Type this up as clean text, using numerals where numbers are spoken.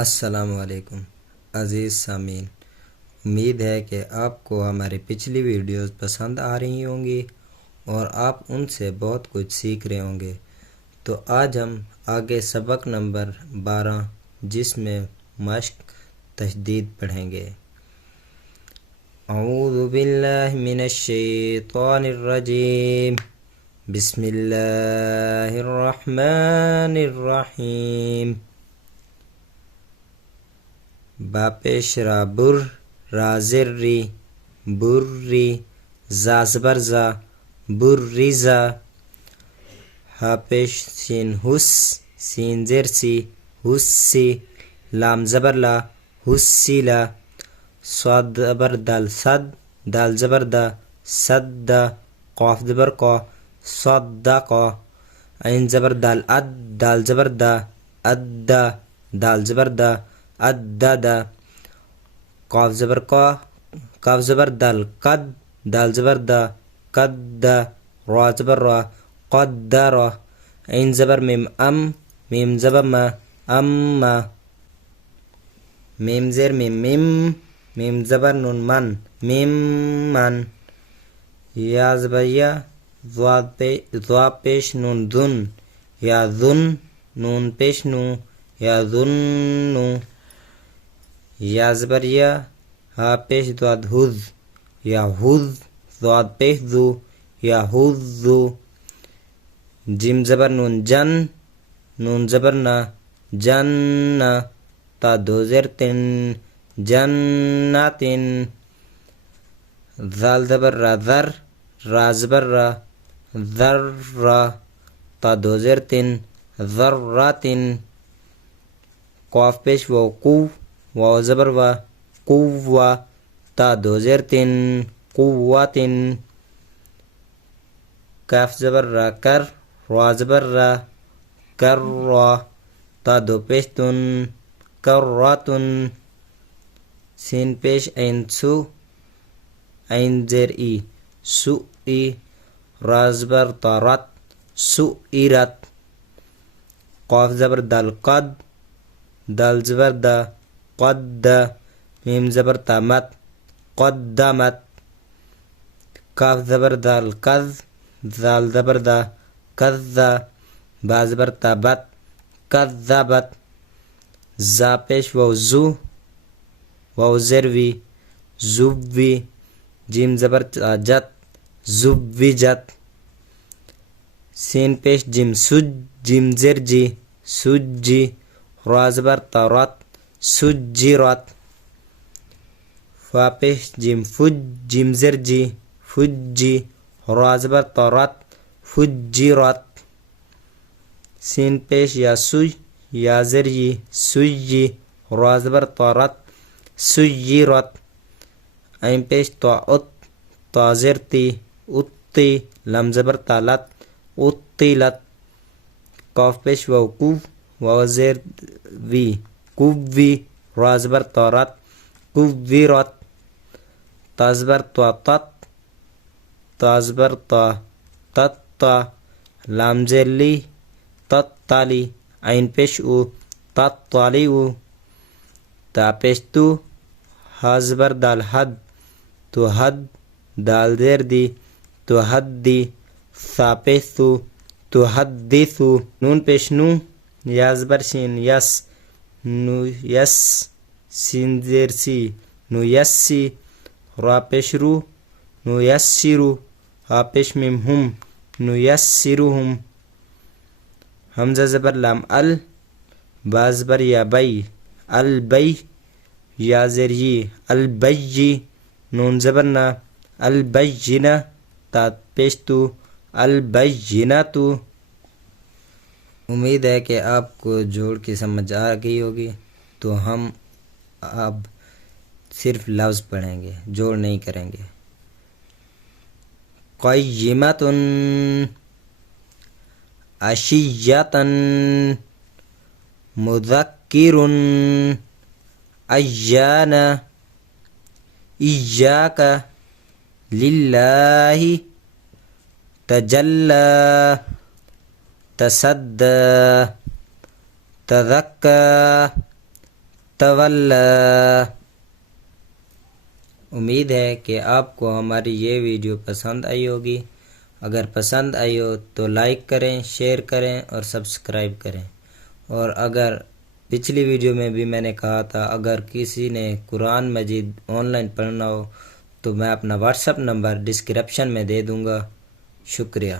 السلام علیکم عزیز سامعین، امید ہے کہ آپ کو ہماری پچھلی ویڈیوز پسند آ رہی ہوں گی اور آپ ان سے بہت کچھ سیکھ رہے ہوں گے۔ تو آج ہم آگے سبق نمبر 12 جس میں مشق تشدید پڑھیں گے۔ اعوذ باللہ من الشیطان الرجیم، بسم اللہ الرحمن الرحیم۔ با پیش را بر، را زر ری، بر ری، زا زبر زا، بر ریزا۔ ہا پیش سین حس، سین زر سی، حس سی۔ لام زبر لا، حس سی لا۔ صاد زبر دال صد، دال زبر دا، صد دا۔ قاف زبر قا، صد دا قا۔ عین زبر دال اد، دال زبر دا، اد دا۔ دال زبر دا، اد دا دا۔ قاف زبر قا، قاف زبر دال قد، دال زبر دا، قد دا۔ را زبر را، قد دا را۔ عین زبر میم ام، میم زبر ما، ام ما۔ میم زیر میم میم، میم زبر نون من، میم من۔ یا زبر یا، ضا پیش نون ذن، یا ذن۔ نون پیش نو، یا ذنو۔ یا زبر یا، ہا پیش ضاد حز، یا حز۔ ضاد پیش ذو، یا حزو۔ جیم زبر نون جن، نون زبر نا، جن۔ تا دو زیر تن، جناتن۔ ذال زبر را ذر، را زبر را، ذر را۔ تا دو زیر تن، ذراتن۔ قاف پیش و قو، واو زبر و، قوہ۔ تا دو زیر تن، قواتن۔ کاف زبر را کر، را زبر را، کر را۔ تا دو پیش تن، کراتن۔ سین پیش عین سو، عین زیر ای، سو ای۔ را زبر طارت، سو ایرت۔ قاف زبر دال قد، دال زبر دا، قد دا۔ میم زبر تامت، قدمت۔ کاف زبر دال قذ، دال زبر دا، قذا۔ با زبر تابت، قذبت۔ زا پیش و زو، واو زر وی، زوی۔ جیم زبر جت، زوجت۔ سین پیش جیم سج، جیم زر جی، سجی۔ را زبر طارت، سجرت۔ فا پیش جیم فج، جیم زر جی، فجی۔ را زبر طارت، فجرت۔ سین پیش یا سوی، یا زر جی، سجی۔ را زبر طارت، سجرت۔ عین پیش طاعت، تا زر تی، اتی۔ لم زبر طالت، اطیلت۔ قاف پیش وقوف، واو زر وی، قوی۔ را زبر طارت، قویرت۔ تا زبر طاعت، تا زبر تا، تتا۔ لام زر لی، تتالی۔ عین پیش او، تتالی او۔ تا پیش تو، ہا زبر دال حد، تو حد۔ دال زیر دی، تو حد دی۔ ثا پیش تو، تو حد دی تو۔ نون پیش نو، یا زبر شین یس، نو یس۔ سین زیر سی، نو یسی۔ را پیش رو، نو یسیرو۔ ہا پیش میم ہم، نو یسیروہم۔ حمزہ زبر لام ال، با زبر یا بی، البی۔ یا زر یی، البیی۔ نون زبر نا، البیینہ۔ تا پیش تو، البییناتو۔ امید ہے کہ آپ کو جوڑ کی سمجھ آ گئی ہوگی۔ تو ہم اب صرف لفظ پڑھیں گے، جوڑ نہیں کریں گے۔ قیمۃ، عشیۃ، مذکر، ایان، ایاک، للہ، تجلی، تصدی، تزکی، تولى. امید ہے کہ آپ کو ہماری یہ ویڈیو پسند آئی ہوگی. اگر پسند آئی ہو تو لائک کریں، شیئر کریں اور سبسکرائب کریں. اور اگر پچھلی ویڈیو میں بھی میں نے کہا تھا اگر کسی نے قرآن مجید آن لائن پڑھنا ہو تو میں اپنا واٹس ایپ نمبر ڈسکرپشن میں دے دوں گا. شکریہ.